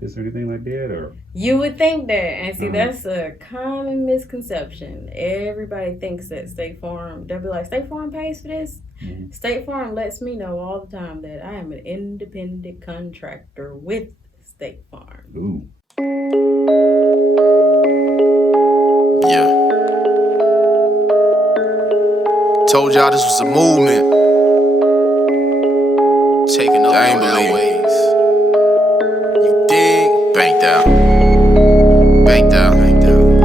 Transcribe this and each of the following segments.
office or anything like that? Or You would think that, and see, that's a common misconception. Everybody thinks that State Farm, they'll be like, State Farm pays for this? Mhm. State Farm lets me know all the time that I am an independent contractor with State Farm. Ooh. Yeah. Told y'all this was a movement. Taking over your airways. You dig? Banked out. Banked out. Banked out.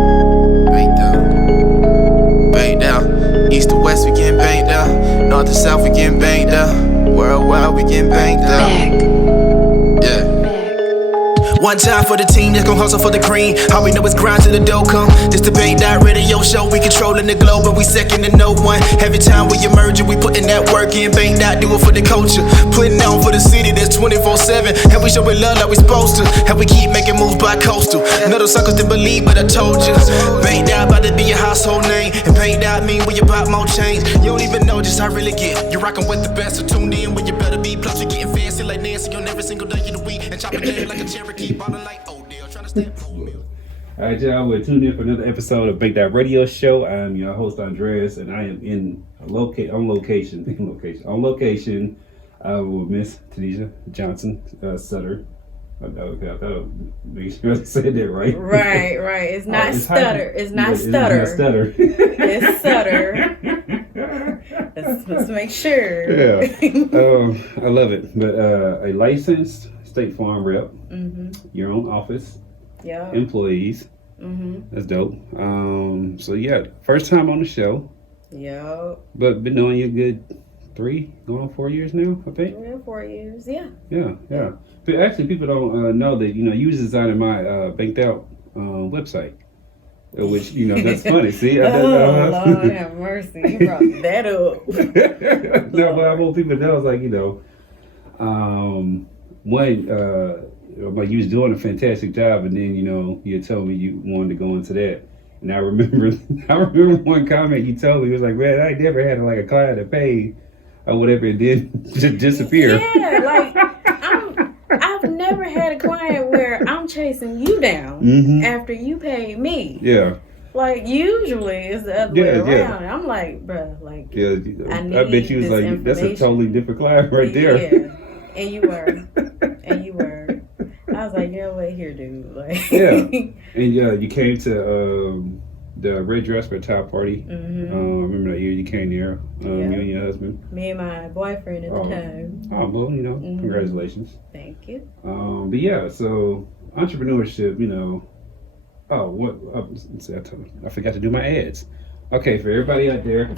Banked out. Banked out. East to west, we getting banked out. North to south, we getting banked out. Worldwide, we getting banked out. Yeah. One time for the team that's gon' hustle for the cream. All we know is grind till the dough come. This the Bang Dot Radio Show. We controlling the globe, but we second to no one. Every time we emerge, we putting that work in. Bang Dot do it for the culture, putting on for the city that's 24/7. And we showing love like we supposed to. And we keep making moves by coastal. None of those suckers didn't believe, but I told you. Bang Dot about to be a household name. And Bang Dot mean we about more change. You don't even know just how I really get. You're rocking with the best, so tune in when you better be. Plus you're getting fancy like Nancy on every single day of the week. And chopping it like a Cherokee. Like Odell, trying to stay All right, y'all. We're tuned in for another episode of Bang Dot Radio Show. I am your host Andreas, and I am on location with Miss Tanisha Johnson Sutter. I thought I'd make sure I said that right. Right. It's not stutter. It's not stutter. It's Sutter. Let's make sure. Yeah. I love it. But a licensed State Farm rep, your own office, employees. That's dope. So yeah, first time on the show. Yep. But been knowing you a good 3, going on 4 years now, I think. 3 or 4 years, yeah. Yeah. But actually, people don't know that you was designing my Banked Out website. Which, that's funny. See? Lord have mercy. You brought that up. No, but I want people to know, it's like, you was doing a fantastic job, and then, you told me you wanted to go into that. And I remember one comment you told me, it was like, man, I never had like a client that paid or whatever, and then just disappear. Yeah, like, I've never had a client where I'm chasing you down after you paid me. Yeah. Like, usually it's the other way around. Yeah. I'm like, bruh, like, I bet you was like, that's a totally different client right there. Yeah, and you were. I was like, wait here, dude. Like, yeah. And you came to the Red Dress for a Top Party. I remember that year you came there, you and your husband. Me and my boyfriend at the time. Oh, well, congratulations. Thank you. But yeah, so entrepreneurship, I forgot to do my ads. Okay, for everybody out there,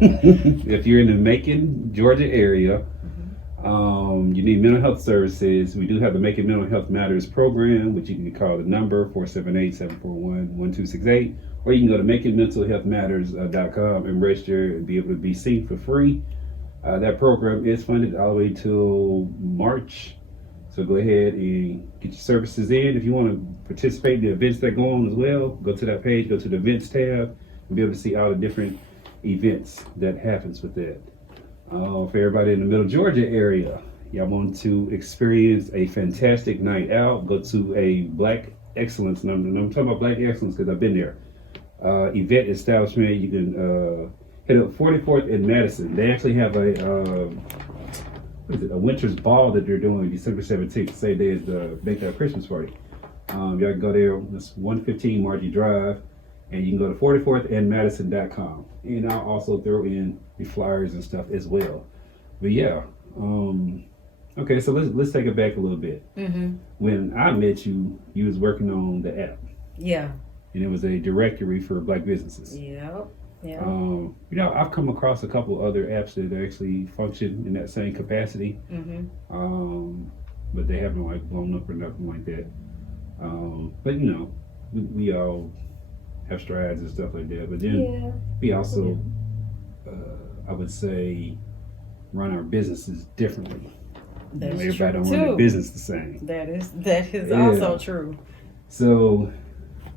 if you're in the Macon, Georgia area, you need mental health services. We do have the Macon Mental Health Matters program, which you can call the number 478-741-1268, or you can go to MaconMentalHealthMatters.com and register and be able to be seen for free. That program is funded all the way till March. So go ahead and get your services in. If you want to participate in the events that go on as well, go to that page, go to the events tab, and be able to see all the different events that happens with that. For everybody in the Middle Georgia area, y'all want to experience a fantastic night out, go to a Black Excellence, and I'm talking about Black Excellence because I've been there, event establishment. You can hit up 44th and Madison. They actually have a Winter's Ball that they're doing December 17th, the same day as the Make That Christmas Party. Y'all can go there. It's 115 Margie Drive, and you can go to 44thandmadison.com. And I'll also throw in the flyers and stuff as well. But yeah, okay, so let's take it back a little bit. When I met you, you was working on the app. Yeah. And it was a directory for Black businesses. Yeah. I've come across a couple other apps that actually function in that same capacity, but they haven't like blown up or nothing like that. But we all have strides and stuff like that. But then we also, I would say, run our businesses differently. That's everybody true don't too. run their business the same. That is also true. So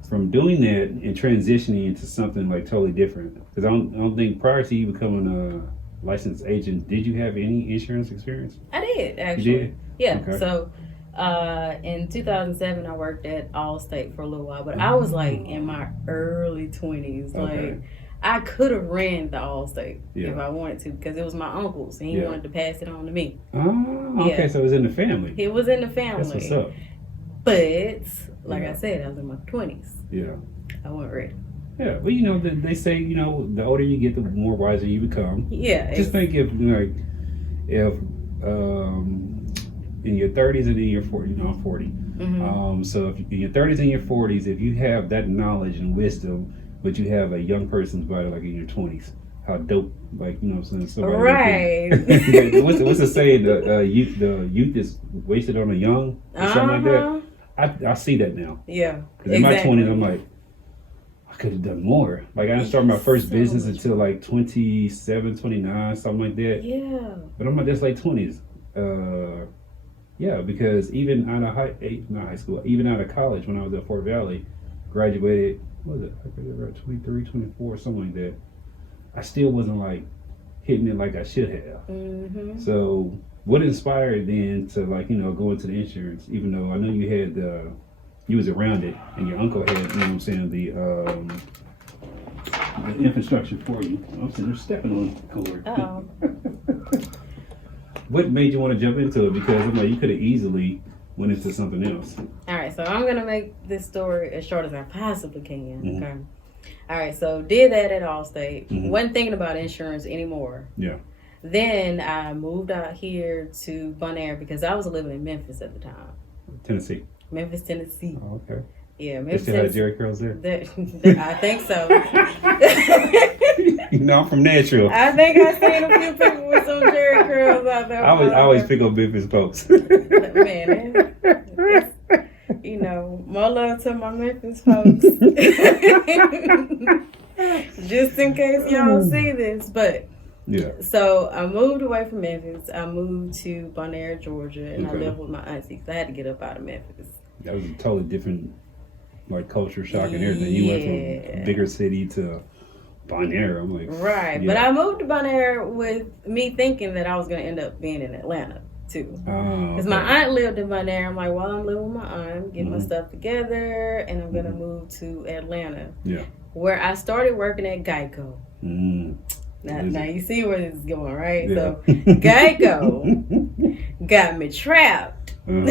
from doing that and transitioning into something like totally different, because I don't think prior to you becoming a licensed agent, did you have any insurance experience? I did, actually. You did? Yeah. Okay. So In 2007, I worked at Allstate for a little while, but I was like in my early 20s. Okay. Like, I could have ran the Allstate Yeah. if I wanted to, because it was my uncle's and he Yeah. wanted to pass it on to me. Oh, okay. Yeah. So it was in the family. It was in the family. That's what's up. But, like Yeah. I said, I was in my 20s. Yeah. I wasn't ready. Yeah. But they say, the older you get, the more wiser you become. Yeah. Just think if in your 30s and in your 40s, I'm 40. Mhm. So if in your 30s and your 40s, if you have that knowledge and wisdom, but you have a young person's body like in your 20s, how dope, like, what I'm saying? Somebody Right. what's the saying? The youth is wasted on the young, or something like that. I see that now. Yeah. Because in my 20s, I'm like, I could have done more. Like, I didn't start my first So business much until like 27, 29, something like that. Yeah. But I'm like, that's like 20s. Yeah, because even out of not high school, even out of college, when I was at Fort Valley, graduated, what was it? I graduated at 23, 24, something like that. I still wasn't like hitting it like I should have. Mm-hmm. So what inspired then to go into the insurance, even though I know you had you was around it and your uncle had, the infrastructure for you. I'm sitting there stepping on the cord. Uh-oh. What made you want to jump into it? Because I'm like, you could have easily went into something else. All right, so I'm going to make this story as short as I possibly can. Mhm. Okay. All right, so did that at Allstate. Mhm. Wasn't thinking about insurance anymore. Yeah. Then I moved out here to Bonaire because I was living in Memphis at the time. Tennessee. Memphis, Tennessee. Oh, okay. Yeah, They Memphis, still had Tennessee. Jerry curls there. I think so. I'm from Nashville. I think I seen a few people with some Jerry curls out there. I always pick up Memphis folks. Man, more love to my Memphis folks. Just in case y'all see this, but Yeah. so I moved away from Memphis. I moved to Bonaire, Georgia, and Okay. I lived with my auntie because I had to get up out of Memphis. That was a totally different, culture shock and everything. You went Yeah. from bigger city to Bonaire. I'm like, Right, yeah. but I moved to Bonaire with me thinking that I was going to end up being in Atlanta too. Oh, Because my aunt lived in Bonaire. I'm like, well, I'm living with my aunt, getting my Mhm. stuff together, and I'm going to Mhm. move to Atlanta. Yeah. Where I started working at Geico. Mm. Now you see where this is going, right? Yeah. So Geico got me trapped Uh-huh.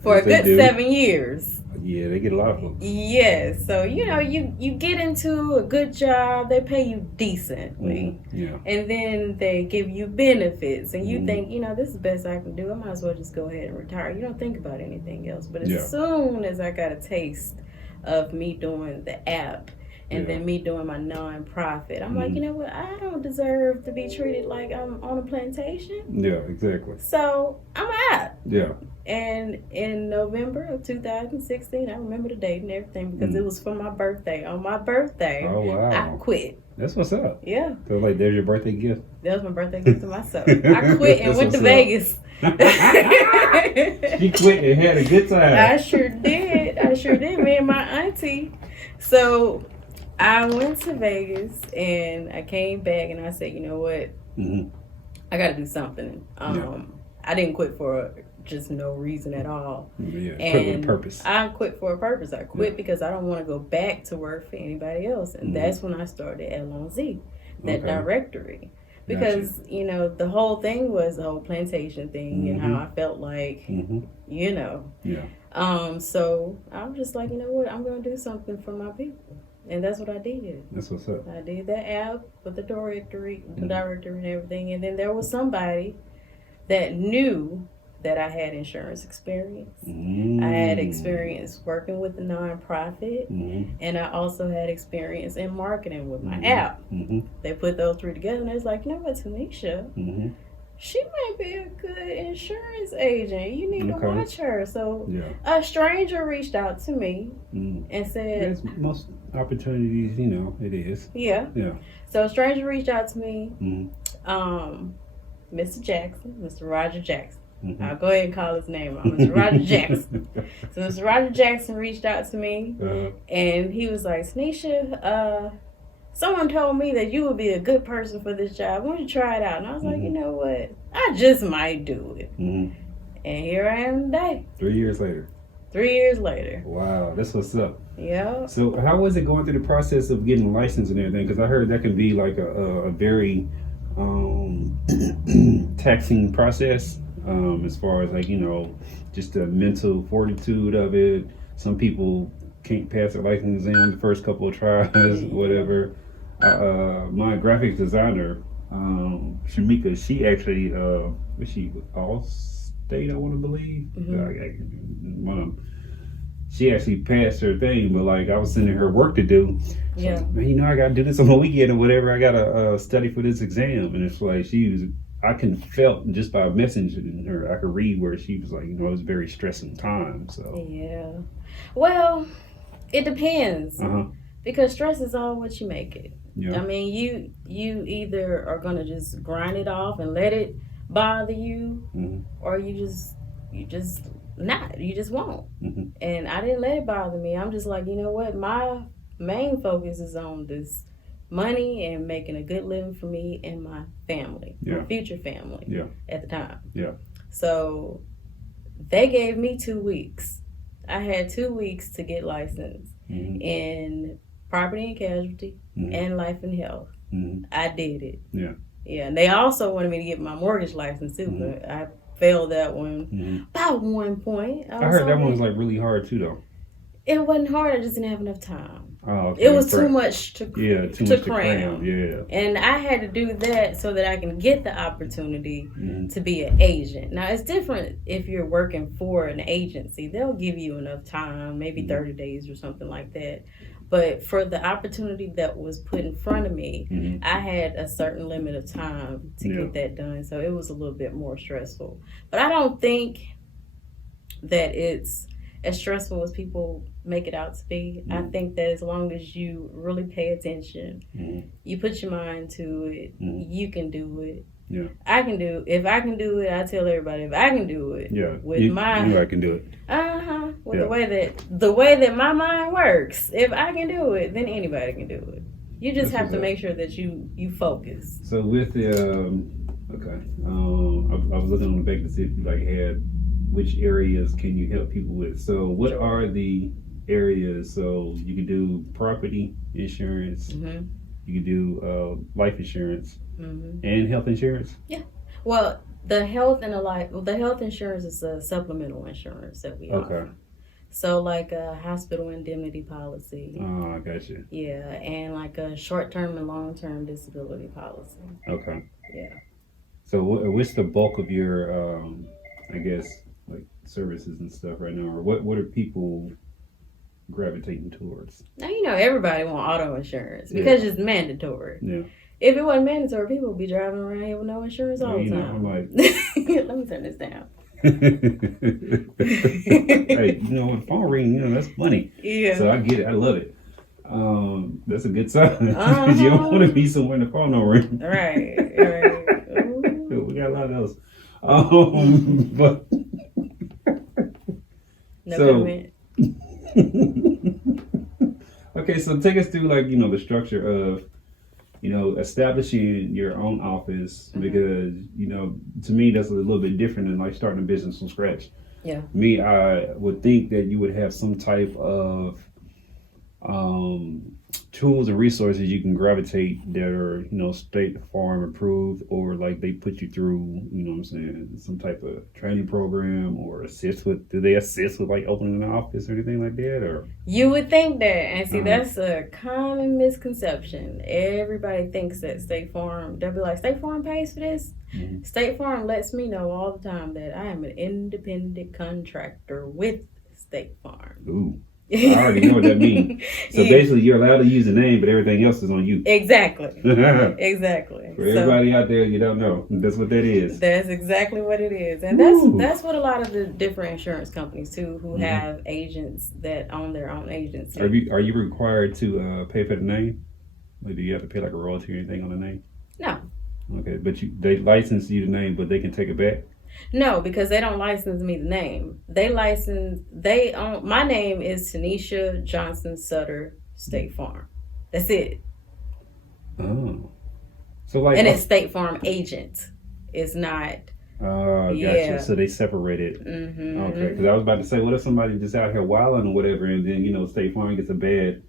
for a Yes, they good do. 7 years. Yeah, they get a lot of folks. Yes. So, you get into a good job, they pay you decently. Yeah. And then they give you benefits, and you Mhm. think, this is the best I can do. I might as well just go ahead and retire. You don't think about anything else. But as Yeah. soon as I got a taste of me doing the app and Yeah. then me doing my nonprofit, I'm like, Mhm. you know what? I don't deserve to be treated like I'm on a plantation. Yeah, exactly. So I'm out. Yeah. And in November of 2016, I remember the date and everything because Mhm. it was for my birthday. On my birthday, Oh, I wow. quit. That's what's up. Yeah. So, there's your birthday gift. That was my birthday gift to myself. I quit and That's went to what's up. Vegas. She quit and had a good time. I sure did. Me and my auntie. So I went to Vegas and I came back and I said, you know what? Mhm. I got to do something. I didn't quit for just no reason at all. Yeah, quit with And a purpose. I quit for a purpose. I quit Yeah. because I don't want to go back to work for anybody else. And Mhm. that's when I started L-on-Z, that Okay. directory. Because, the whole thing was the whole plantation thing and how I felt like, Mm-hmm. Yeah. So I'm just like, you know what? I'm going to do something for my people. And that's what I did. That's what's up. I did that app with the directory Mhm. and everything. And then there was somebody that knew that I had insurance experience. I had experience working with the nonprofit, Mm-hmm. and I also had experience in marketing with my Mhm. app. Mm-hmm. They put those three together, and it's like, you know what, Tanisha, Mm-hmm. she might be a good insurance agent. You need Okay. to watch her. So Yeah. a stranger reached out to me Mm. and said, There's most opportunities, it is. yeah. Yeah. So a stranger reached out to me, Mm-hmm. Mr. Jackson, Mr. Roger Jackson. Mm-hmm. I'll go ahead and call his name out, Mr. Roger Jackson. So Mr. Roger Jackson reached out to me, and he was like, Tanisha, someone told me that you would be a good person for this job. Why don't you try it out? And I was like, Mhm. you know what? I just might do it. Mm-hmm. And here I am today, 3 years later. 3 years later. Wow, that's what's up. Yeah. So how was it going through the process of getting licensed and everything? Because I heard that can be like a very taxing process, as far as like, you know, just the mental fortitude of it. Some people can't pass their license exam the first couple of tries, whatever. My graphic designer, Shamika, she actually, was she Allstate, I want to believe? She actually passed her thing, but like I was sending her work to do. So Yeah. man, you know, I gotta do this on the weekend or whatever. I gotta study for this exam, and it's like I can felt just by messaging her, I could read where she was like, you know, it was a very stressing time. So Yeah. Well, it depends. uh-huh. Because stress is all what you make it. Yeah. I mean, you either are gonna just grind it off and let it bother you, Mhm. or you just not. You just won't. Mhm. And I didn't let it bother me. I'm just like, you know what? My main focus is on this money and making a good living for me and my family, Yeah. my future family. Yeah. At the time. Yeah. So they gave me 2 weeks. I had 2 weeks to get licensed Mhm. in property and casualty Mhm. and life and health. Mhm. I did it. Yeah. Yeah, and they also wanted me to get my mortgage license too, but I failed that one Mhm. about 1 point. I heard that one was like really hard too, though. It wasn't hard. I just didn't have enough time. Oh, okay. It was too Correct. much to Yeah, too to much to cram. cram. Yeah. And I had to do that so that I can get the opportunity Mhm. to be an agent. Now, it's different if you're working for an agency. They'll give you enough time, maybe 30 days or something like that. But for the opportunity that was put in front of me, Mhm. I had a certain limit of time to Yeah. get that done. So it was a little bit more stressful. But I don't think that it's as stressful as people make it out to be. I think that as long as you really pay attention, Mhm. you put your mind to it, Mhm. you can do it. Yeah. If I can do it, I tell everybody if I can do it. Yeah. With you my knew I can do it. with Yeah. the way that my mind works, if I can do it, then anybody can do it. You just That's have what's to up. make sure that you focus. So with the okay, I was looking on the back to see if you like had which areas can you help people with. So what Sure. are the areas? So you can do property insurance, Hmm. you can do life insurance Hmm. and health insurance. Well, the health and the health insurance is a supplemental insurance that we Okay. offer. So like a hospital indemnity policy. Oh, I got you. Yeah, and like a short-term and long-term disability policy. Okay. Yeah. So what's the bulk of your I guess like services and stuff right now, or what are people gravitating towards? Now, you know, everybody want auto insurance because it's mandatory. Yeah. If it wasn't mandatory, people would be driving around here with no insurance all the You know, time. I'm like, Let me turn this down. hey, you know, when phone ring, you know, that's money. Yeah. So I get it. I love it. That's a good sign. Uh-huh. You don't want to be somewhere and the phone don't ring. Right. Ooh. We got a lot of those. But No So- comment. okay, so take us through like, you know, the structure of, you know, establishing your own office, because, you know, to me that's a little bit different than like starting a business from scratch. Yeah. Me, I would think that you would have some type of tools and resources you can gravitate that are, you know, State Farm approved, or like they put you through, you know what I'm saying, some type of training program, or do they assist with like opening an office or anything like that, or? You would think that, and see, Uh-huh. that's a common misconception. Everybody thinks that State Farm, they'll be like, State Farm pays for this? Mhm. State Farm lets me know all the time that I am an independent contractor with State Farm. Ooh, I already know what that means. So Yeah. basically you're allowed to use the name, but everything else is on you. Exactly. For Exactly. everybody out there, you don't know, that's what that is. That's exactly what it is. And Woo. that's what a lot of the different insurance companies too, who Mhm. have agents that own their own agency. Are you required to pay for the name? Like, do you have to pay like a royalty or anything on the name? No. Okay, but they license you the name, but they can take it back. No, because they don't license me the name. They own, my name is Tanisha Johnson Sutter State Farm. That's it. Oh, so like, And it's State Farm agent. It's not Gotcha. Yeah. So they separated. Mm-hmm. Okay, because I was about to say, what if somebody just out here wilding or whatever, and then State Farm gets a bad,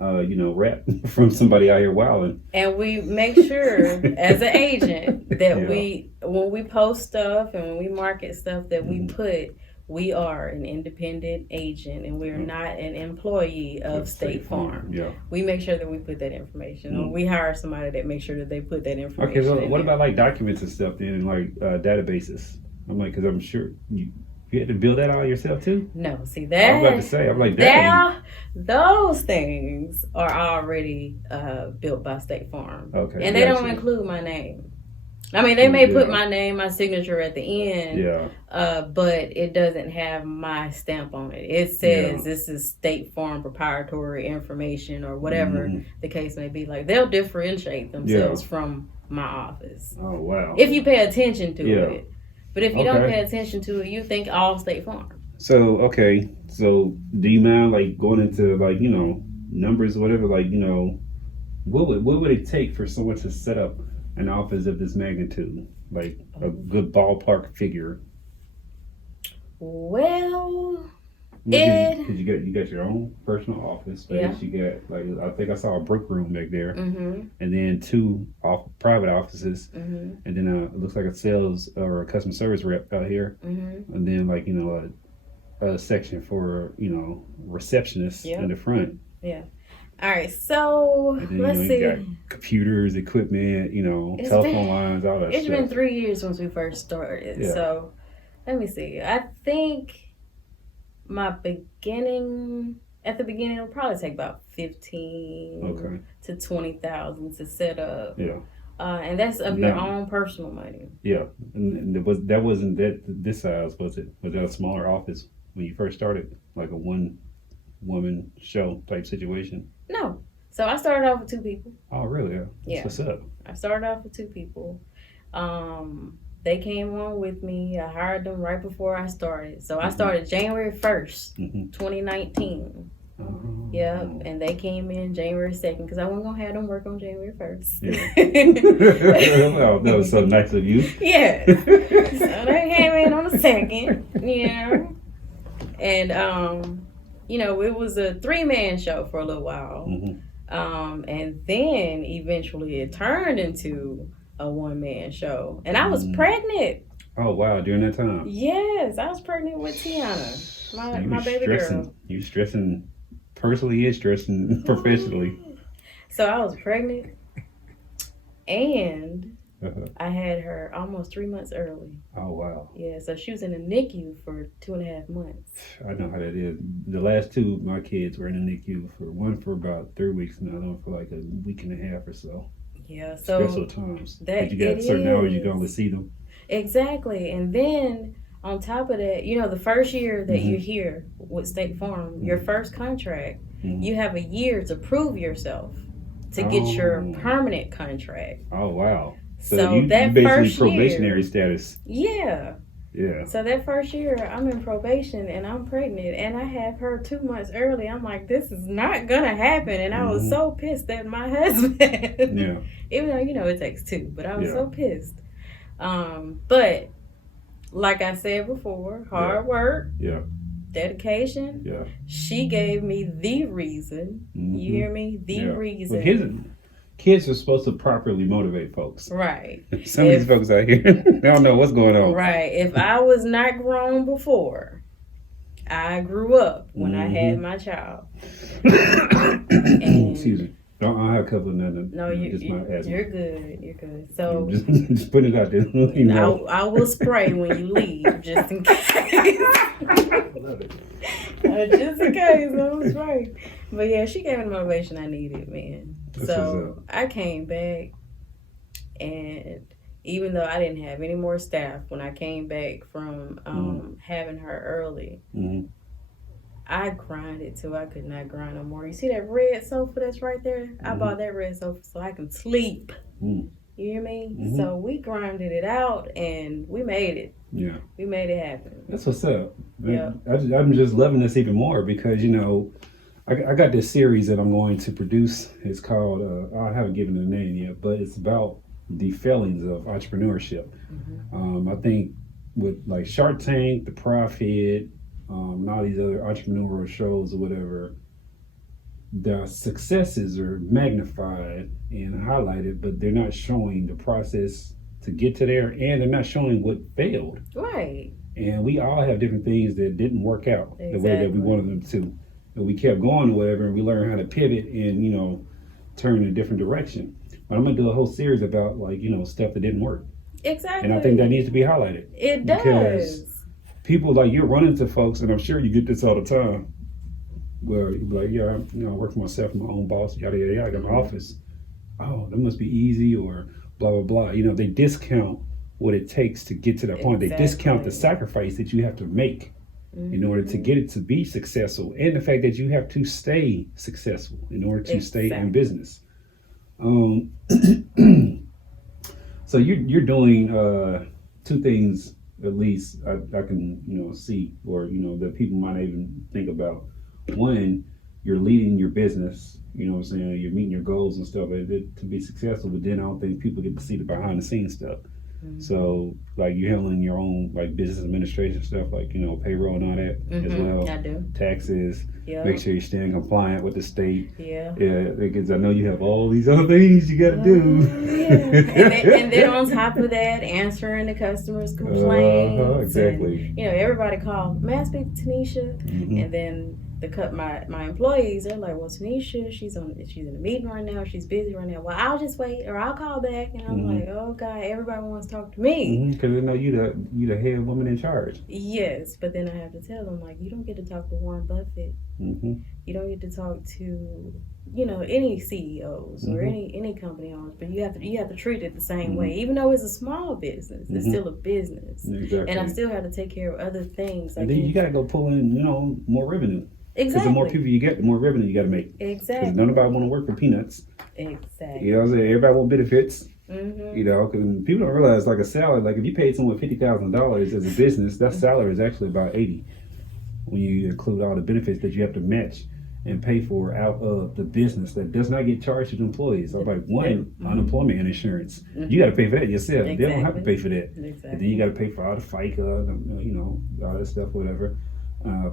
rap from somebody out here wilding. And we make sure as an agent that Yeah. when we post stuff and when we market stuff that we Mhm. put, we are an independent agent and we're not an employee of State Farm. Yeah. We make sure that we put that information, or we hire somebody that makes sure that they put that information. Okay, so in what there. about like documents and stuff then, like databases? I'm like, because I'm sure you had to build that all yourself too. No, see I was about to that. say, I'm like, dang. Those things are already built by State Farm. Okay, And they gotcha. don't include my name. I mean, they may put Yeah. my name, my signature at the end, Yeah. but it doesn't have my stamp on it. It says Yeah. this is State Farm proprietary information or whatever Mhm. the case may be. Like, they'll differentiate themselves from my office Oh wow. if you pay attention to Yeah. it. But if you don't Okay. pay attention to it, you think all State Farm. So okay, so do you mind like going into like numbers or whatever? Like what would it take for someone to set up an office of this magnitude? Like a good ballpark figure. Well, Because you got your own personal office space. Yeah. You got like I think I saw a brick room back there, mm-hmm, and then two private offices, mm-hmm, and then it looks like a sales or a customer service rep out here, mm-hmm. and then like a section for receptionists Yeah. in the front. All right, so And then, let's you see. got computers, equipment, It's telephone been- lines, all that It's stuff. been 3 years since we first started. Yeah. So let me see. I think at the beginning, it'll probably take about 15 Okay. to 20,000 to set up. Yeah. And that's of your No. own personal money. Yeah. And that wasn't this size, was it? Was that a smaller office when you first started? Like a one woman show type situation? No. So I started off with 2 people. Oh really? Yeah. Yeah. What's up? I started off with 2 people. They came on with me. I hired them right before I started. So I Mhm. started January 1st, Mm-hmm. 2019. Oh. Yep, and they came in January 2nd because I wasn't going to have them work on January 1st. Well, that was so nice of you. Yeah. So they came in on the 2nd, And, it was a 3-man show for a little while. Mhm. And then eventually it turned into a 1-man show. And I was Mm. pregnant. Oh wow! During that time, Yes, I was pregnant with Tiana, you my were baby stressing. girl. You stressing personally and stressing professionally. So I was pregnant, and Uh-huh. I had her almost 3 months early. Oh wow! Yeah, so she was in the NICU for 2.5 months. I know how that is. The last 2 of my kids were in the NICU for one for about 3 weeks, and the other one for like a week and a half or so. Yeah, Stressful so times. that But you got it certain hours you can is. only see them. exactly, and then on top of that, the first year that Mhm. you're here with State Farm, your first contract, Mhm. you have a year to prove yourself to get your Oh. permanent contract. Oh wow! So, So you that basically first probationary year, status. yeah. Yeah. So that first year, I'm in probation and I'm pregnant, and I have her 2 months early. I'm like, this is not gonna happen, and I was Mhm. so pissed at my husband. Yeah. Even though it takes 2, but I was Yeah. so pissed. But like I said before, hard work, Yeah. dedication. Yeah. She gave me the reason. Mhm. You hear me? The Yeah. reason. Well, kids are supposed to properly motivate folks. Right. Some of these folks out here, they don't know what's going on. Right. If I was not grown before, I grew up when I had my child. Excuse me. I have a couple of nothing. No, just my asthma. you're good. You're good. So just putting it out there. You know. I will spray when you leave, just in case. I love it. Just in case, I'm spray. But yeah, she gave me the motivation I needed, man. That's So I came back, and even though I didn't have any more staff when I came back from having her early, Mhm. I grinded till I could not grind no more. You see that red sofa that's right there? I Mhm. bought that red sofa so I can sleep. Mm. You hear me? Mhm. So we grinded it out and we made it. Yeah. We made it happen. That's what's up. Yeah. I'm just loving this even more because, I got this series that I'm going to produce. It's called, I haven't given it a name yet, but it's about the failings of entrepreneurship. I think with like Shark Tank, The Profit, and all these other entrepreneurial shows or whatever, the successes are magnified and highlighted, but they're not showing the process to get to there, and they're not showing what failed. Right. And we all have different things that didn't work out the way that we Exactly. wanted them to. And we kept going or whatever, and we learned how to pivot and, you know, turn in a different direction. But I'm gonna do a whole series about, like, you know, stuff that didn't work. Exactly. And I think that needs to be highlighted. it because does. People, like, you're running to folks, and I'm sure you get this all the time, where you're like, yeah, I work for myself, I'm my own boss, yada, yada, yada, I got my office. Oh, that must be easy, or blah, blah, blah. You know, they discount what it takes to get to that point. They discount the Exactly. sacrifice that you have to make in order to get it to be successful, and the fact that you have to stay successful in order to stay in Exactly. business. So you're doing two things at least I can, you know, see, or, you know, that people might even think about. One, you're leading your business, you know what I'm saying, you're meeting your goals and stuff to be successful, but then I don't think people get to see the behind the scenes stuff. So, like, you're handling your own, like, business administration stuff, like, you know, payroll and all that as well. I do. Taxes, Yeah. make sure you're staying compliant with the state. Yeah. Yeah, because I know you have all these other things you got to do. Yeah. and then on top of that, answering the customers' complaints. Exactly. And, you know, everybody call, may I speak to Tanisha? Mhm. And then my employees, they're like, well, Tanisha, she's in a meeting right now, she's busy right now. Well, I'll just wait, or I'll call back. And I'm like, oh God, everybody wants to talk to me. Because they know you the head woman in charge. Yes, but then I have to tell them, like, you don't get to talk to Warren Buffett. Mm-hmm. You don't get to talk to, you know, any CEOs or Mhm. any company owners, but you have to treat it the same way. Even though it's a small business, it's Mhm. still a business, Exactly. and I still have to take care of other things. And then you got to go pull in, you know, more revenue. Because exactly, the more people you get, the more revenue you got to make. Because exactly, nobody want to work for peanuts. exactly. You know what I'm saying? Everybody want benefits. Mm-hmm. You know, because people don't realize, like, a salary, like, if you paid someone $50,000 as a business, that salary is actually about 80 when you include all the benefits that you have to match and pay for out of the business that does not get charged to the employees. So, like, one, unemployment insurance. You got to pay for that yourself. They don't have to pay for that. Exactly. And then you got to pay for all the FICA, you know, all that stuff, whatever.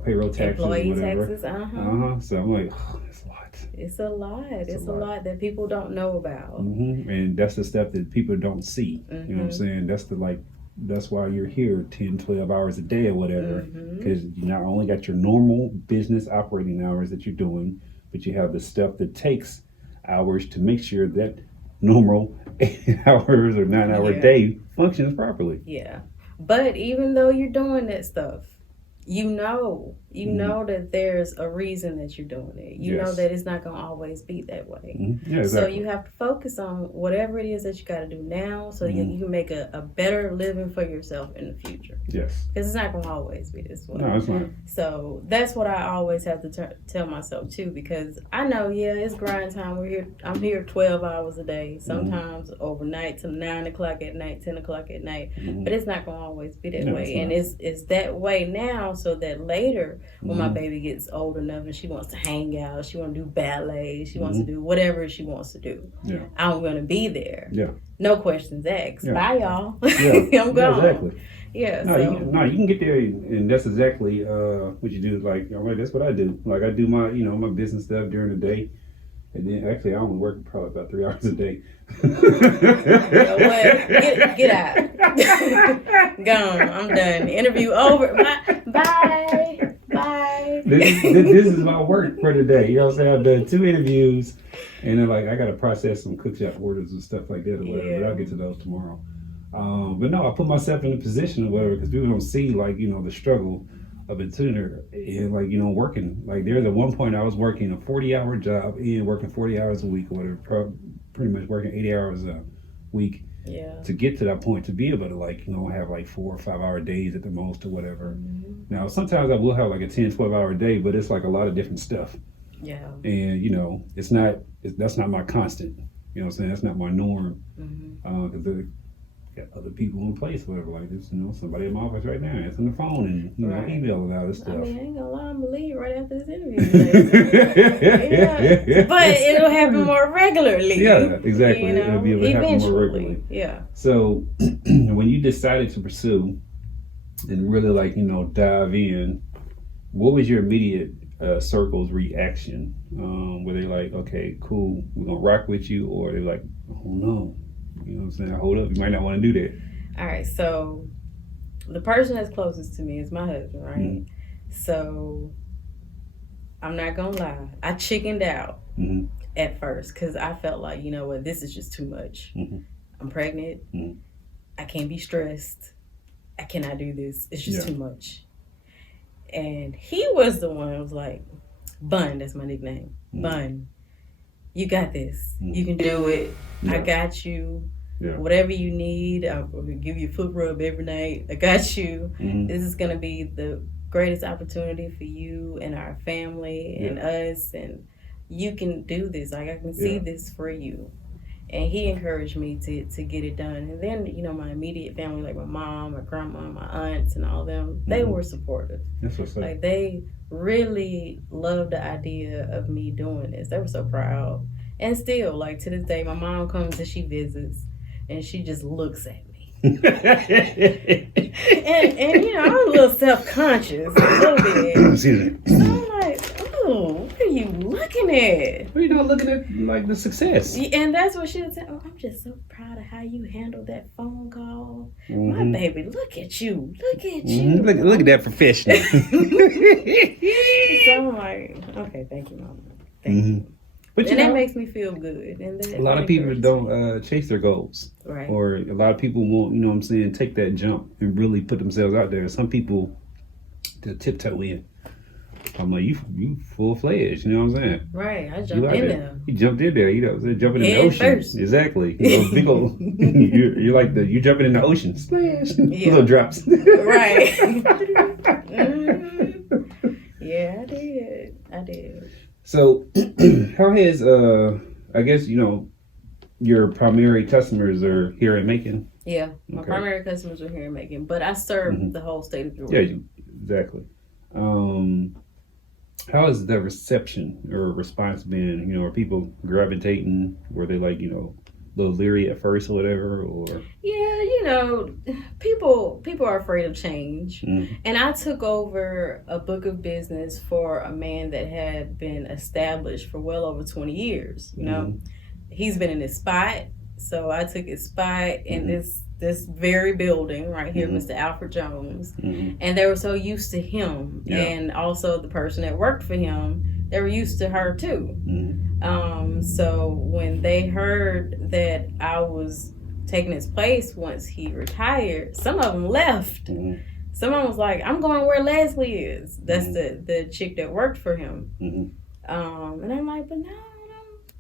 Payroll taxes, Employee whatever. taxes, So I'm like, oh, that's a lot. It's a lot. It's a lot. lot that people don't know about. And that's the stuff that people don't see. You know what I'm saying? That's why you're here 10, 12 hours a day or whatever. Because you not only got your normal business operating hours that you're doing, but you have the stuff that takes hours to make sure that normal 8 hours or 9 hour Yeah. day functions properly. Yeah. But even though you're doing that stuff, you know that there's a reason that you're doing it. You know Yes. that it's not going to always be that way. Yeah, exactly. So you have to focus on whatever it is that you got to do now so you can make a better living for yourself in the future. Yes. Because it's not going to always be this way. No, it's not. So that's what I always have to tell myself too, because I know, it's grind time. I'm here 12 hours a day, sometimes overnight to 9 o'clock at night, 10 o'clock at night. But it's not going to always be that No, way. it's And not. it's that way now so that later when my baby gets old enough and she wants to hang out, she wants to do ballet, she wants to do whatever she wants to do. Yeah. I'm going to be there. Yeah. No questions asked. Yeah. Bye, y'all. Yeah. I'm gone. Exactly. Yeah. No, So. you can get there, and that's exactly what you do. Like, that's what I do. Like, I do my, my business stuff during the day, and then actually I only work probably about 3 hours a day. You know what? Get out. Gone. I'm done. Interview over. Bye. This is my work for the day. You know what I'm saying? I've done 2 interviews, and then, like, I got to process some cook shop orders and stuff like that or whatever. Yeah. But I'll get to those tomorrow. But no, I put myself in a position or whatever because people don't see, like, the struggle of a tuner and, like, working. Like, there's at one point I was working a 40-hour job and working 40 hours a week or whatever, pretty much working 80 hours a week. Yeah. To get to that point, to be able to, like, have like 4 or 5 hour days at the most or whatever. Now, sometimes I will have like a 10, 12 hour day, but it's like a lot of different stuff. Yeah. And, that's not my constant. You know what I'm saying? That's not my norm. Because got other people in place, whatever, like this, somebody in my office right now answering the phone and, Right. email and all this stuff. I mean, I ain't gonna lie, I'm gonna leave right after this interview. Yeah. But it'll happen more regularly. Yeah, exactly. It'll be able to happen more eventually. regularly. Yeah. So when you decided to pursue and really dive in, what was your immediate circle's reaction? Were they like, okay, cool, we're gonna rock with you, or they like, oh no, you know what I'm saying, hold up, you might not want to do that? All right, so the person that's closest to me is my husband, right? Mhm. So I'm not gonna lie, I chickened out Mhm. at first because I felt like, you know what, this is just too much. Mhm. I'm pregnant. Mhm. I can't be stressed. I cannot do this. It's just Yeah. too much. And he was the one who was like, Bun, that's my nickname. Mhm. Bun, you got this. Mhm. You can do it. I Yeah. got you. Yeah. Whatever you need, I'll give you a foot rub every night. I got you. Mhm. This is going to be the greatest opportunity for you and our family and us. And you can do this. Like, I can see Yeah. this for you. And he encouraged me to get it done. And then, my immediate family, like my mom, my grandma, my aunts, and all of them, they Mhm. were supportive. That's what's up. Like, they really loved the idea of me doing this. They were so proud. And still, like, to this day, my mom comes and she visits, and she just looks at me. And I'm a little self-conscious, a little bit. Excuse me. So I'm like, oh, what are you looking at? Well, looking at like the success. And that's what she would say. Oh, I'm just so proud of how you handled that phone call. My Mhm. baby, look at you. Look at Mhm. you. Look at that professional. So I'm like, okay, thank you, Mama. Thank Mhm. you. But And that makes me feel good. And a lot of people encourages me. don't chase their goals. Right. Or a lot of people won't, take that jump and really put themselves out there. Some people, they'll tiptoe in. I'm like, you full fledged, you know what I'm saying? Right. I You jumped out in there. there. You jumped in there, jumping in the Head ocean. first. Exactly. Big old, you're like you're jumping in the ocean. Splash. Yeah. Little drops. Right. Mhm. Yeah, I did. So, how has I guess your primary customers are here in Macon. Yeah. My Okay. primary customers are here in Macon, but I serve Mhm. the whole state of Yeah, Georgia. exactly. How has the reception or response been? Are people gravitating? Were they like, a little leery at first or whatever? Or Yeah, people are afraid of change. Mhm. And I took over a book of business for a man that had been established for well over 20 years. He's been in his spot. So I took his spot in Mhm. this very building right here, Mhm. Mr. Alfred Jones. Mhm. And they were so used to him. Yeah. And also the person that worked for him, they were used to her too. Mhm. So when they heard that I was taking his place once he retired, some of them left. Mhm. Someone was like, I'm going where Leslie is. That's the chick that worked for him. Mhm. And I'm like, but no,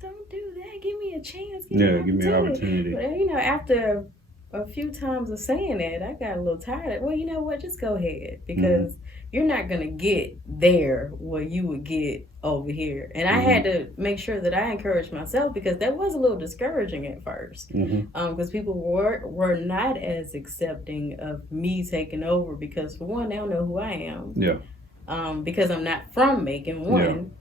don't do that. Give me a chance. Yeah, give me an opportunity. But after a few times of saying that, I got a little tired. Well, you know what? Just go ahead, because you're not gonna get there where you would get over here. And I had to make sure that I encouraged myself, because that was a little discouraging at first. Mhm. Because people were not as accepting of me taking over, because for one, they don't know who I am. Yeah. Because I'm not from Macon, one.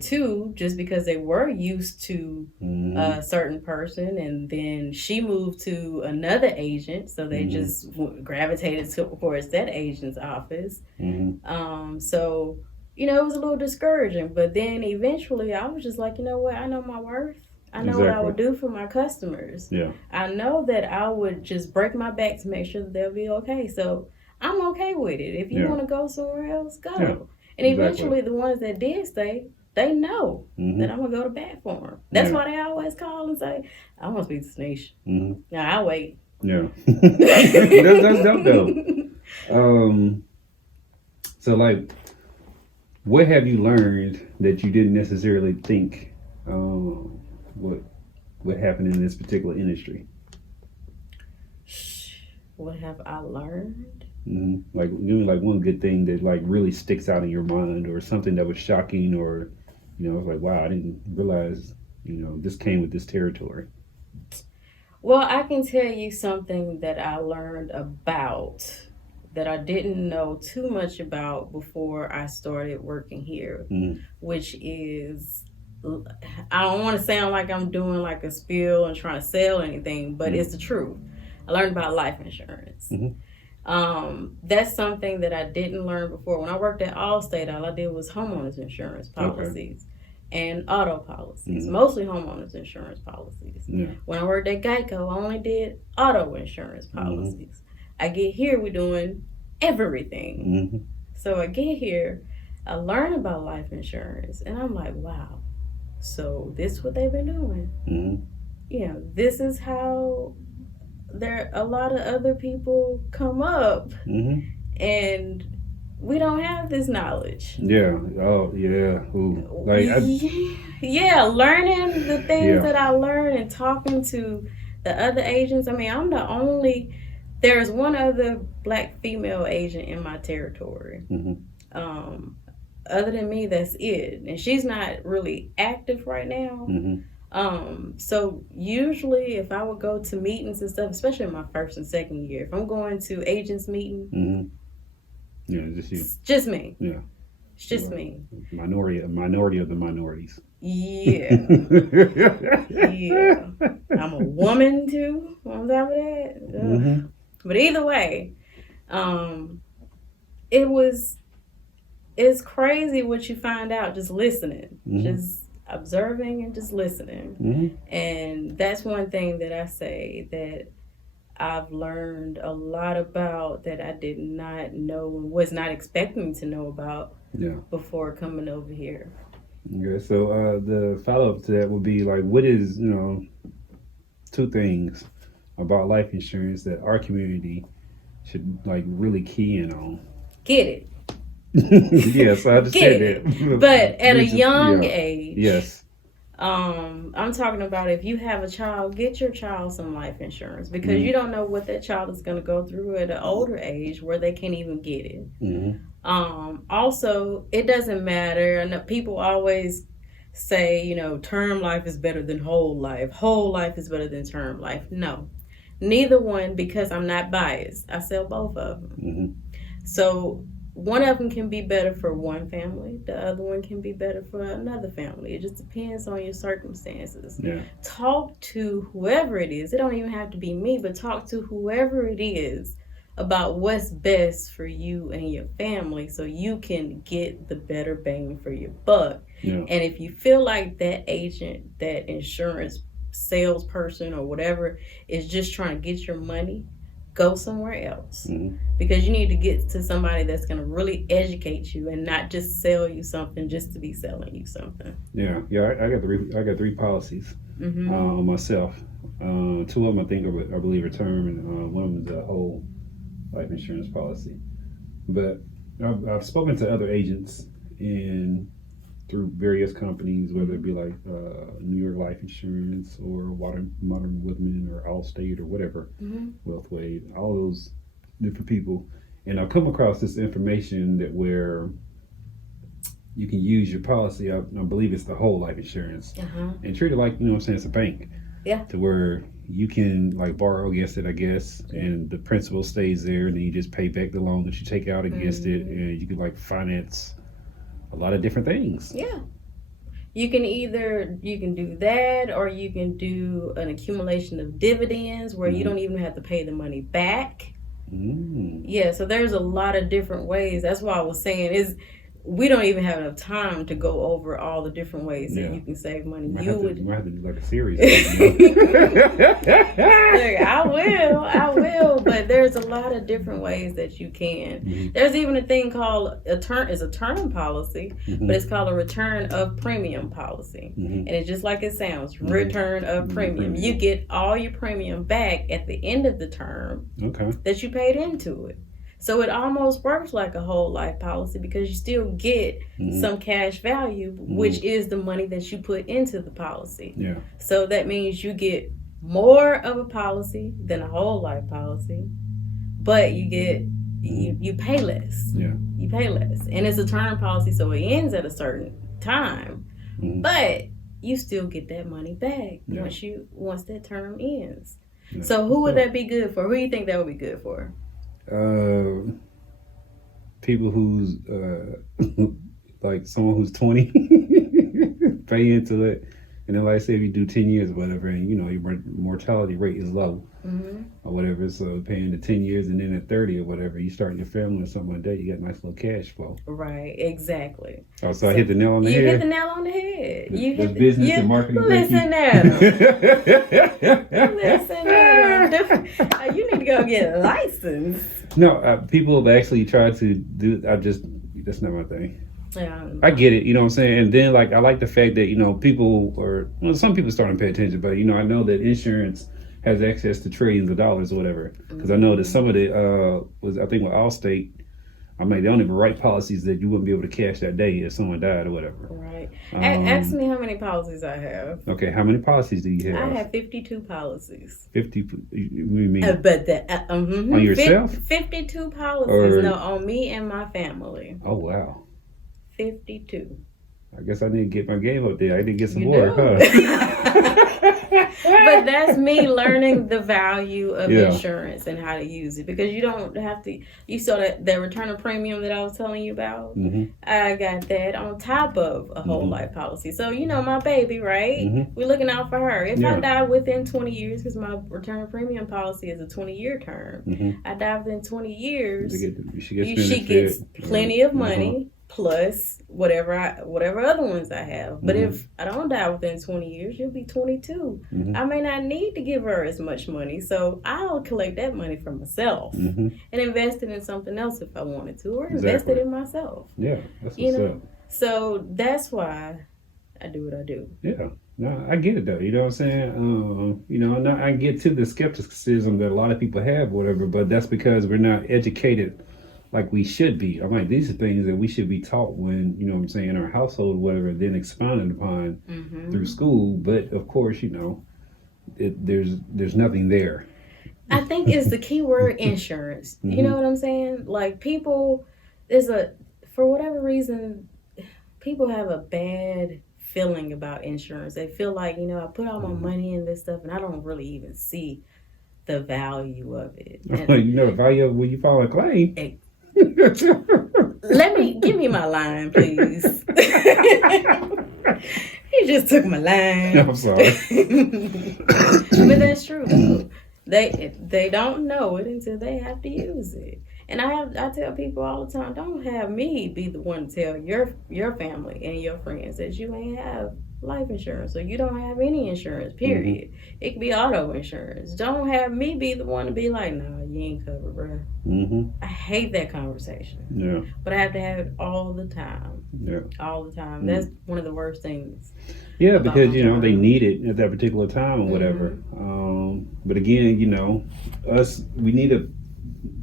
Two, just because they were used to Mhm. a certain person, and then she moved to another agent, so they just gravitated towards that agent's office. Mhm. So it was a little discouraging, but then eventually I was just like, you know what, I know my worth. I know what I would do for my customers. Yeah. I know that I would just break my back to make sure that they'll be okay. So I'm okay with it. If you Yeah. want to go somewhere else, go. Yeah, And exactly. eventually the ones that did stay, they know Mhm. that I'm going to go to bat for them. That's Yeah. why they always call and say, I want to speak to Sneesh. Mhm. Now, I'll wait. Yeah. that's dope though. So like, what have you learned that you didn't necessarily think would happen in this particular industry? What have I learned? Mm-hmm. Like, give me like one good thing that like really sticks out in your mind, or something that was shocking, or it's like, wow, I didn't realize this came with this territory. Well, I can tell you something that I learned about that I didn't know too much about before I started working here, Mm. which is, I don't want to sound like I'm doing like a spiel and trying to sell anything, but it's the truth. I learned about life insurance. Mhm. That's something that I didn't learn before. When I worked at Allstate, all I did was homeowners insurance policies and auto policies, mostly homeowners insurance policies. Yeah. When I worked at Geico, I only did auto insurance policies. I get here, we're doing everything. Mm-hmm. So I get here, I learn about life insurance, and I'm like, wow, so this is what they've been doing. Mm-hmm. You know, this is how there a lot of other people come up, Mm-hmm. and we don't have this knowledge. Yeah. Oh, yeah. Ooh. Like, Yeah, learning the things Yeah. that I learned and talking to the other agents. I mean, I'm the only. There's one other black female agent in my territory. Mm-hmm. Other than me, that's it, and she's not really active right now. Mm-hmm. So usually if I would go to meetings and stuff, especially in my first and second year, if I'm going to agents meeting, Mm-hmm. Yeah, just you. it's just me. Yeah. It's just me. Minority of the minorities. Yeah. Yeah. I'm a woman too, on top of that. Ugh. Mm-hmm. But either way, it's crazy what you find out just listening. Mm-hmm. Just observing and just listening. Mm-hmm. And that's one thing that I say that I've learned a lot about that I did not know and was not expecting to know about before coming over here. Okay, so the follow-up to that would be like, what is, two things about life insurance that our community should like really key in on? Get it. Yes, I understand that. But at a young age. Yes. I'm talking about if you have a child, get your child some life insurance because you don't know what that child is going to go through at an older age where they can't even get it. Mm-hmm. Also, it doesn't matter. And people always say, term life is better than whole life. Whole life is better than term life. No, neither one, because I'm not biased. I sell both of them. Mm-hmm. So one of them can be better for one family. The other one can be better for another family. It just depends on your circumstances. Yeah. Talk to whoever it is. It don't even have to be me, but talk to whoever it is about what's best for you and your family so you can get the better bang for your buck. Yeah. And if you feel like that agent, that insurance salesperson or whatever is just trying to get your money, go somewhere else. Mm-hmm. Because you need to get to somebody that's going to really educate you and not just sell you something just to be selling you something. Yeah. I got three policies on myself. Two of them I think I believe are term, and one of them is a whole life insurance policy. But I've spoken to other agents through various companies, whether it be like New York Life Insurance or Modern Woodman or Allstate or whatever, Wealthway, all those different people. And I've come across this information that where you can use your policy, I believe it's the whole life insurance, and treat it like, it's a bank. Yeah. To where you can like borrow against it, I guess, and the principal stays there, and then you just pay back the loan that you take out against it, and you can like finance a lot of different things. Yeah. You can do that, or you can do an accumulation of dividends where you don't even have to pay the money back. Yeah, so there's a lot of different ways. That's why I was saying we don't even have enough time to go over all the different ways that you can save money. Might have to do like a series. Look, I will, but there's a lot of different ways that you can. There's even a thing called a term policy, but it's called a return of premium policy. And it's just like it sounds, return of premium. You get all your premium back at the end of the term that you paid into it. So it almost works like a whole life policy because you still get some cash value, which is the money that you put into the policy. Yeah. So that means you get more of a policy than a whole life policy, but you get you pay less. Yeah. You pay less, and it's a term policy, so it ends at a certain time, but you still get that money back once that term ends. Yeah. So who would that be good for? Who do you think that would be good for? People who's like someone who's 20 pay into it, and then like say if you do 10 years or whatever, and you know your mortality rate is low or whatever, so paying the 10 years and then at 30 or whatever, you start your family or something like that, you got a nice little cash flow. Right, exactly. Oh, so I hit the nail on the You head. hit the nail on the head. You hit the business and marketing. Listen now. Listen now. You need to go get a license. No, people have actually tried to do. That's not my thing. Yeah. I get it, you know what I'm saying? And then, like, I like the fact that, you know, some people starting to pay attention, but, you know, I know that insurance has access to trillions of dollars or whatever. Because I know that some of it I think with Allstate, I mean, they don't even write policies that you wouldn't be able to cash that day if someone died or whatever. Right. Ask me how many policies I have. Okay, how many policies do you have? I have 52 policies. 50, you mean? On yourself? 52 policies, on me and my family. Oh, wow. 52. I guess I need to get my game up there. I need to get some You more, huh? But that's me learning the value of insurance and how to use it, because you don't have to. You saw that return of premium that I was telling you about. I got that on top of a whole life policy. So you know my baby, right? We're looking out for her. If I die within 20 years, because my return of premium policy is a 20-year term, I die within 20 years. She gets plenty of money. Plus whatever other ones I have. But if I don't die within 20 years, you'll be 22. I may not need to give her as much money, so I'll collect that money for myself and invest it in something else if I wanted to, or invest it in myself. Yeah, that's what's up. So that's why I do what I do. Yeah. No, I get it though. You know what I'm saying? You know, I get to the skepticism that a lot of people have, whatever, but that's because we're not educated like we should be. I'm like, these are things that we should be taught when, you know what I'm saying, in our household, whatever, then expounded upon through school. But of course, you know, there's nothing there. I think it's the key word, insurance. You know what I'm saying? Like people, for whatever reason, people have a bad feeling about insurance. They feel like, you know, I put all my money in this stuff and I don't really even see the value of it. And, you know, the value of when you file a claim. Give me my line, please. You just took my line. I'm sorry. But that's true though. They don't know it until they have to use it. And I tell people all the time, don't have me be the one to tell your family and your friends that you ain't have life insurance or you don't have any insurance, period. It could be auto insurance. Don't have me be the one to be like, no, you ain't covered, bro. I hate that conversation. Yeah. But I have to have it all the time. Yeah. All the time. That's one of the worst things. Yeah, because, you know, they need it at that particular time or whatever. But again, you know, we need to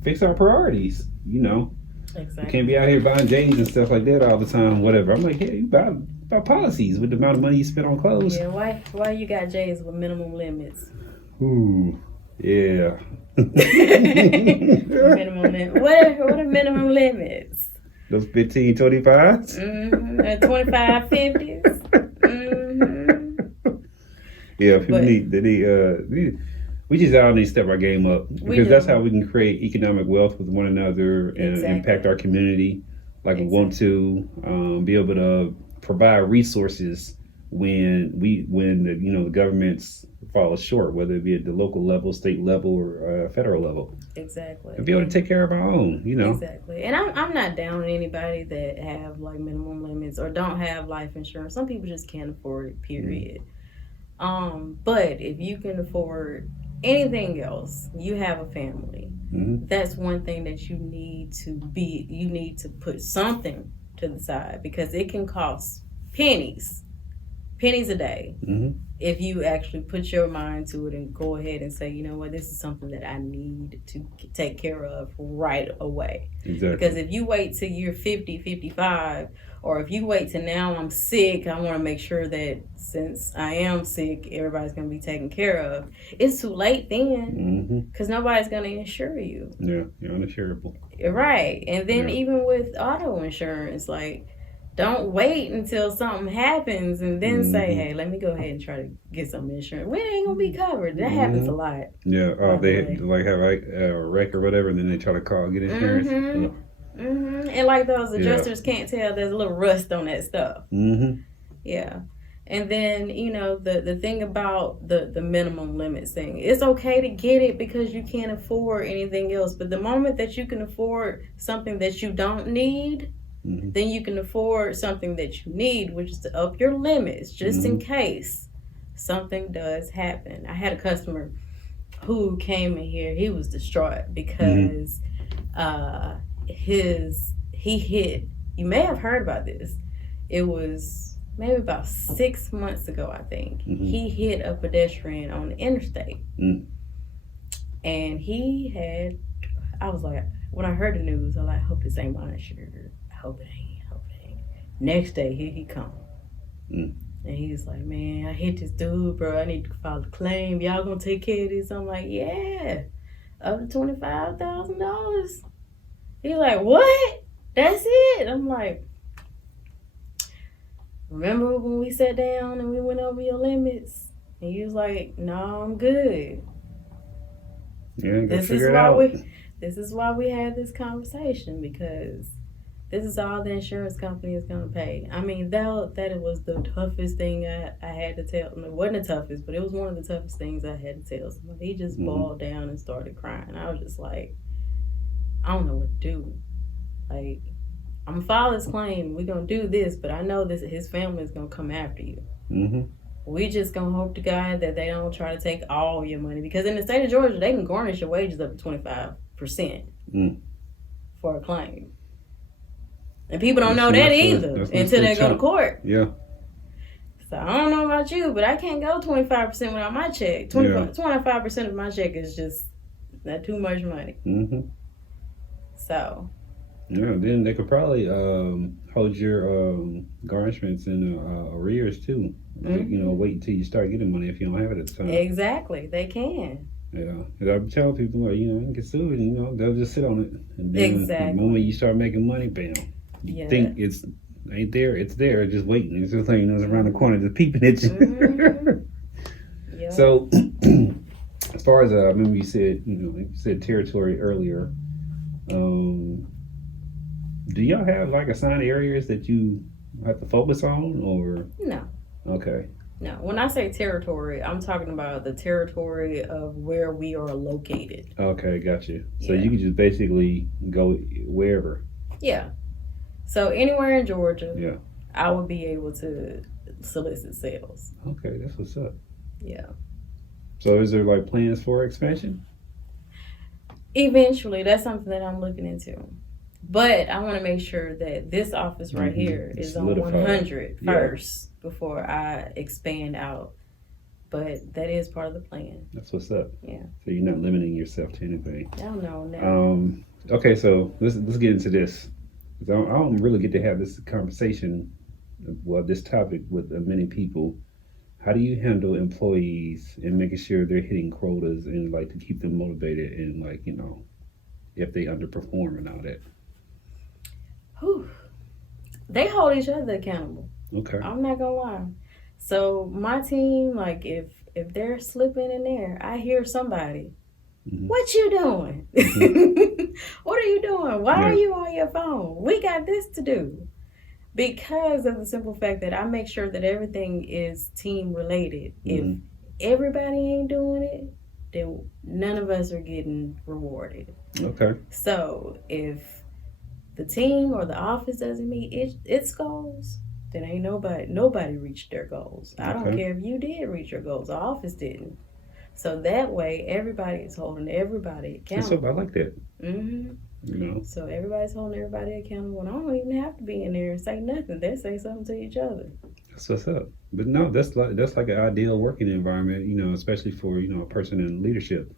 fix our priorities, you know. Exactly. You can't be out here buying J's and stuff like that all the time, whatever. I'm like, hey, you buy policies with the amount of money you spend on clothes. Yeah, why you got J's with minimum limits? Ooh, yeah. Minimum limit. What are minimum limits? Those 15, 25s? 25, 50s. Yeah, people we just all need to step our game up, because that's how we can create economic wealth with one another and impact our community like we want to, be able to provide resources when the governments fall short, whether it be at the local level, state level, or federal level. Exactly. And be able to take care of our own, you know. Exactly. And I'm not down on anybody that have like minimum limits or don't have life insurance. Some people just can't afford it, period. But if you can afford anything else, you have a family. That's one thing that you need to put something to the side, because it can cost pennies a day if you actually put your mind to it and go ahead and say, you know what, this is something that I need to take care of right away. Exactly. Because if you wait till you're 50, 55, or if you wait till now I'm sick, I want to make sure that since I am sick, everybody's going to be taken care of. It's too late then, because nobody's going to insure you. Yeah, you're uninsurable. Right. And then even with auto insurance, like, Don't wait until something happens and then say, Mhm. hey, let me go ahead and try to get some insurance. We ain't gonna be covered. That happens a lot. Yeah. By Oh, the they way. like have like a wreck or whatever, and then they try to call get insurance. And like those adjusters can't tell, there's a little rust on that stuff. Mm-hmm. Yeah. And then, the thing about the minimum limits thing, it's okay to get it because you can't afford anything else. But the moment that you can afford something that you don't need, Mm-hmm. then you can afford something that you need, which is to up your limits just in case something does happen. I had a customer who came in here, he was distraught because he hit, you may have heard about this, it was maybe about 6 months ago, I think. He hit a pedestrian on the interstate. And I was like, when I heard the news, I was like, I hope this ain't my insurance. I hope it ain't. Next day, here he come. And he's like, man, I hit this dude, bro. I need to file a claim. Y'all gonna take care of this? I'm like, yeah, up to $25,000. He's like, what? That's it? I'm like, remember when we sat down and we went over your limits? And he was like, no, I'm good. Yeah, This is why we had this conversation, because this is all the insurance company is going to pay. I mean, that it was the toughest thing I had to tell him. It wasn't the toughest, but it was one of the toughest things I had to tell someone. He just bawled down and started crying. I was just like, I don't know what to do. Like, I'm going to file this claim. We're going to do this, but I know his family is going to come after you. We just going to hope to God that they don't try to take all your money. Because in the state of Georgia, they can garnish your wages up to 25% for a claim. And people don't know that either until they go to court. Yeah. So I don't know about you, but I can't go 25% without my check. 25% of my check is just not too much money. So. Yeah, then they could probably hold your garnishments in arrears too. Wait until you start getting money if you don't have it at the time. Exactly, they can. Yeah, and I tell people like, you can sue it. They'll just sit on it. And then Exactly. The moment you start making money, bam. You think it's ain't there, it's there, just waiting. It's just like it's around the corner, just peeping at you. Yep. So, as far as I remember, you said territory earlier. Do y'all have like assigned areas that you have to focus on, or no? Okay. No, when I say territory, I'm talking about the territory of where we are located. Okay, got you. So you can just basically go wherever. Yeah. So anywhere in Georgia, Yeah. I would be able to solicit sales. Okay, that's what's up. Yeah. So is there like plans for expansion? Eventually, that's something that I'm looking into. But I want to make sure that this office right here is Solidified. on 100 first before I expand out. But that is part of the plan. That's what's up. Yeah. So you're not limiting yourself to anything. I don't know now. Okay, so let's get into this. I don't really get to have this conversation, this topic with many people. How do you handle employees and making sure they're hitting quotas and like to keep them motivated and like, if they underperform and all that? Whew. They hold each other accountable. Okay. I'm not gonna lie. So my team, like if they're slipping in there, I hear somebody. What you doing? What are you doing? Why are you on your phone? We got this to do. Because of the simple fact that I make sure that everything is team related. If everybody ain't doing it, then none of us are getting rewarded. Okay. So if the team or the office doesn't meet its goals, then ain't nobody reached their goals. I don't care if you did reach your goals. The office didn't. So that way, everybody is holding everybody accountable. So I like that. So everybody's holding everybody accountable, and I don't even have to be in there and say nothing. They say something to each other. That's what's up. But no, that's like an ideal working environment, especially for a person in leadership.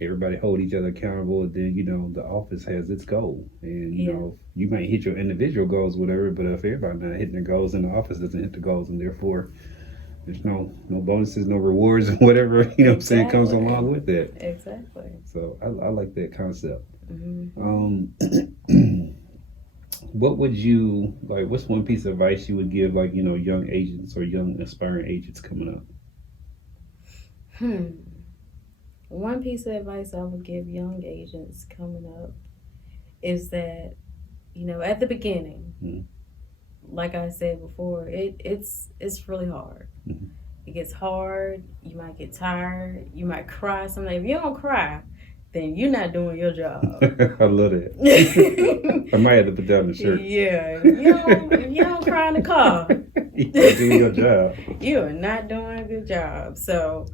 Everybody hold each other accountable. And then the office has its goal, and you might hit your individual goals, whatever. But if everybody not hitting their goals, and the office doesn't hit the goals, and therefore there's no bonuses, no rewards, whatever saying comes along with that. Exactly. So I like that concept. what would you like? What's one piece of advice you would give, like, you know, young agents or young aspiring agents coming up? One piece of advice I would give young agents coming up is that, you know, at the beginning, like I said before, it's really hard. Mhm. It gets hard. You might get tired. You might cry someday. If you don't cry, then you're not doing your job. I love it. I might have to put that on the shirt. Yeah, if you don't cry in the car, You're doing your job. you are not doing a good job. So,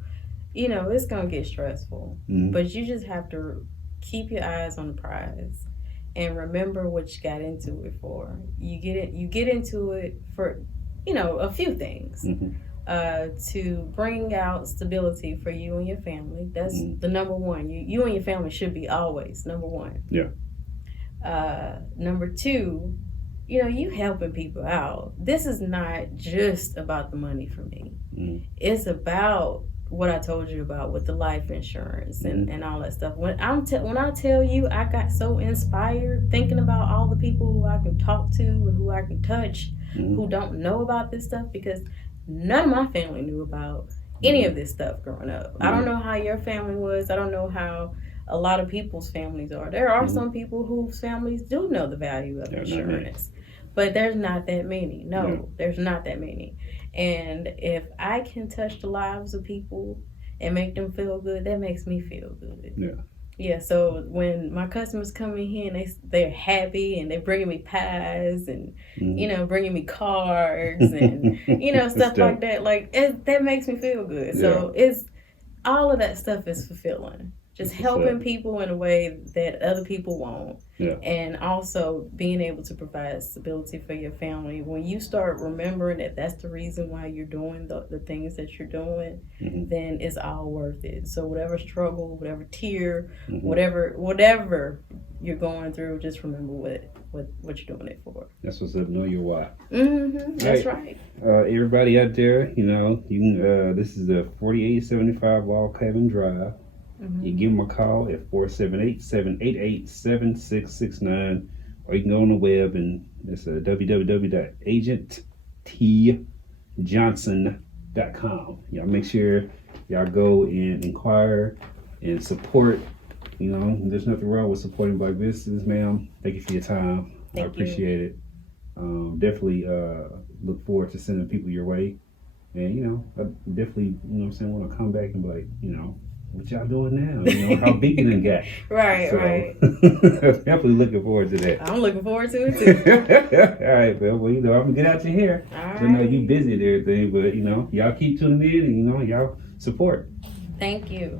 you know, it's gonna get stressful, but you just have to keep your eyes on the prize and remember what you got into it for. You get into it for, you know, a few things. To bring out stability for you and your family. That's the number one. You and your family should be always number one. Yeah. Number two, you know, you helping people out. This is not just about the money for me. It's about what I told you about with the life insurance and all that stuff. When I tell you I got so inspired thinking about all the people who I can talk to and who I can touch who don't know about this stuff, because none of my family knew about any of this stuff growing up. I don't know how your family was. I don't know how a lot of people's families are. There are some people whose families do know the value of insurance, but there's not that many. No, there's not that many. And if I can touch the lives of people and make them feel good, that makes me feel good. Yeah, so when my customers come in here and they're happy and they're bringing me pies and, you know, bringing me cards and, you know, stuff like that, like, that makes me feel good. So it's, all of that stuff is fulfilling. Just helping people in a way that other people won't. And also being able to provide stability for your family. When you start remembering that that's the reason why you're doing the things that you're doing, then it's all worth it. So whatever struggle, whatever tear, whatever you're going through, just remember what you're doing it for. That's what's up. Know your why. That's right. Everybody out there, you know, you can. This is the 4875 Log Cabin Drive. You give them a call at 478-788-7669, or you can go on the web and it's www.agenttjohnson.com. Y'all make sure y'all go and inquire and support. You know, there's nothing wrong with supporting black businesses, ma'am. Thank you for your time. I appreciate it. Definitely look forward to sending people your way. And, you know, I definitely, you know what I'm saying, want to come back and be like, you know, what y'all doing now? You know, how big you done got. Right. Definitely looking forward to that. I'm looking forward to it too. All right, well, you know, I'm gonna get out your hair. All right. So I know you busy and everything, but you know, y'all keep tuning in and you know, y'all support. Thank you.